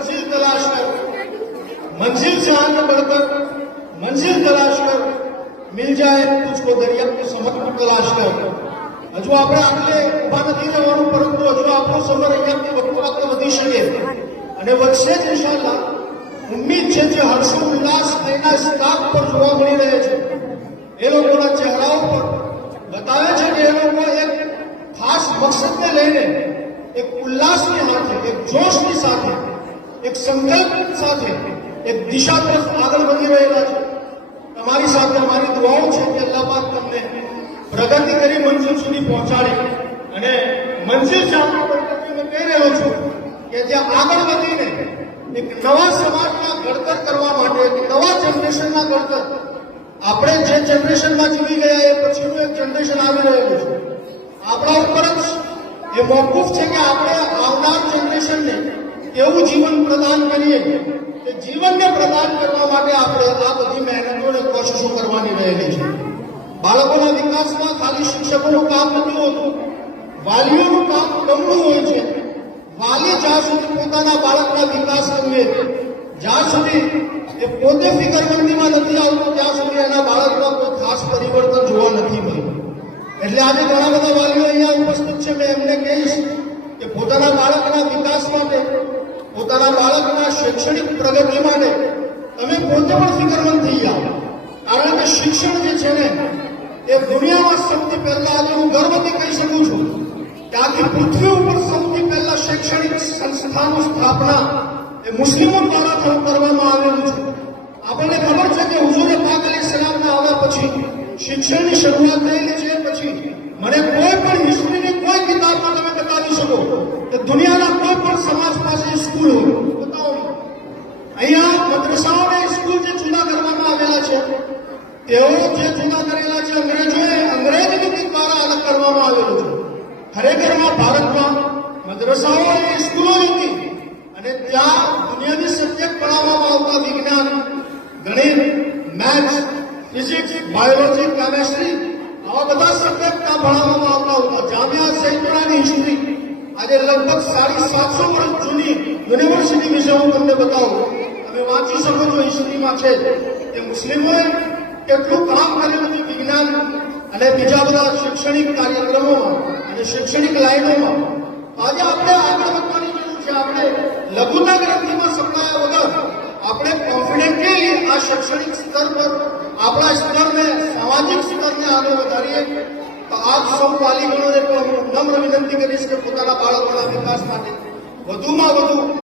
मंजिल तलाश कर, मंजिल से आगे बढ़कर मंजिल तलाश कर, मिल जाए तुझको दरिया के समर तलाश कर। हजू આપણે આટલે ઉભા નથી રહેવાનું, પરંતુ હજુ આપણો સમર અહીંયાથી વખત વધી શકે અને વધશે જ ઇન્શાઅલ્લાહ। ઉમ્મીદ છે જે હર્ષ ઉલ્લાસ તેના સ્ટાફ પર જોવા મળી રહે છે, એ લોકોના ચહેરાઓ પર બતાવે છે કે એ લોકો એક ખાસ મકસદને લઈને એક ઉલ્લાસની સાથે, એક જોશની સાથે, એક સંકલ્પ સાથે, એક દિશા તરફ આગળ વધી રહેલા છે। તમારી સાથે અમારી દુઆઓ છે કે અલ્લાહ પાક તમને પ્રગતિ કરી મંજિલ સુધી પહોંચાડે અને મંજિલ સામે મેં કહી રહ્યો છું કે જ્યાં આગળ વધીને એક નવા સમાજના ઘડતર કરવા માટે, એક નવા જનરેશનના ઘડતર, આપણે જે જનરેશનમાં જીવી ગયા એ પછીનું એક જનરેશન આવી રહેલું છે। આપણા ઉપર જ એ મોકૂફ છે કે આપણે આવનાર જનરેશનને કેવું જીવન પ્રદાન કરીએ, કે જીવનને પ્રદાન કરવા માટે આપણે આ બધી મહેનતો અને કોશિશો કરવાની રહેલી છે। બાળકોના વિકાસમાં ખાલી શિક્ષકોનું કામ નથી હોતું, વાલીઓનું કામ બમણું હોય છે। વાલી જ્યાં સુધી પોતાના બાળકના વિકાસ અંગે, જ્યાં સુધી એ પોતે ફિકરમંદીમાં નથી આવતો, ત્યાં સુધી એના બાળકમાં કોઈ ખાસ પરિવર્તન જોવા નથી મળતું। એટલે આજે ઘણા બધા વાલીઓ અહીંયા ઉપસ્થિત છે, મેં એમને કહીશ કે પોતાના બાળકના વિકાસ માટે, પોતાના બાળકના શૈક્ષણિક પ્રગતિ માટે તમે પોતે પણ ફિકરમંદ થઈ જાઓ, કારણ કે શિક્ષણ જે છે ને એ દુનિયામાં સૌથી પહેલા, આજે હું ગર્વથી કહી શકું છું કે આખી પૃથ્વી ઉપર સૌથી પહેલા શૈક્ષણિક સંસ્થાનું સ્થાપના એ મુસ્લિમો દ્વારા કરવામાં આવેલું છે। આપણને ખબર છે કે હુઝુર પાક અલૈહિસ્સલામના આવ્યા પછી શિક્ષણની શરૂઆત થયેલી છે। પછી મને કોઈ પણ હિસ્ટ્રીની કોઈ કિતાબમાં તમે બતાવી શકો કે દુનિયાના કોઈ પણ સમાજ પાસે સ્કૂલ હોય, બતાવો। અહીંયા મદ્રસાઓને સ્કૂલ જે જુદા કરવામાં આવેલા છે, તેઓ જે જુદા કરેલા છે અંગ્રેજોએ અંગ્રેજ નીતિ દ્વારા અલગ કરવામાં આવેલું છે। ખરેખરમાં ભારતમાં મદ્રસાઓ અને સ્કૂલો હતી અને ત્યાં દુનિયાની સબ્જેક્ટ ભણાવવામાં આવતા, વિજ્ઞાન, ગણિત, મેથ્સ, ફિઝિક્સ, બાયોલોજી, કેમેસ્ટ્રી, આવા બધા સબ્જેક્ટ ત્યાં ભણાવવામાં આવતા હતા। જામિયા સૈયદની હિસ્ટ્રી આજે લગભગ 750 વર્ષ જૂની યુનિવર્સિટી વિશે હું તમને બતાવું, તમે વાંચી શકો છો, હિસ્ટ્રીમાં છે કે મુસ્લિમોએ કેટલું કામ કરેલું છે વિજ્ઞાન અને બીજા બધા શૈક્ષણિક કાર્યક્રમોમાં અને શૈક્ષણિક લાઈનોમાં। આજે આપણે આગળ વધવાની જરૂર છે। આપણે લઘુતા ગ્રંથિમાં સંકળાયા વગર આપણે કોન્ફિડન્ટલી આ શૈક્ષણિક સ્તર પર આપણા સ્તરને, સામાજિક સ્તરને આગળ વધારીએ તો આપ સૌ વાલીગણોને પણ હું નમ્ર વિનંતી કરીશ કે પોતાના બાળકોના વિકાસ માટે વધુમાં વધુ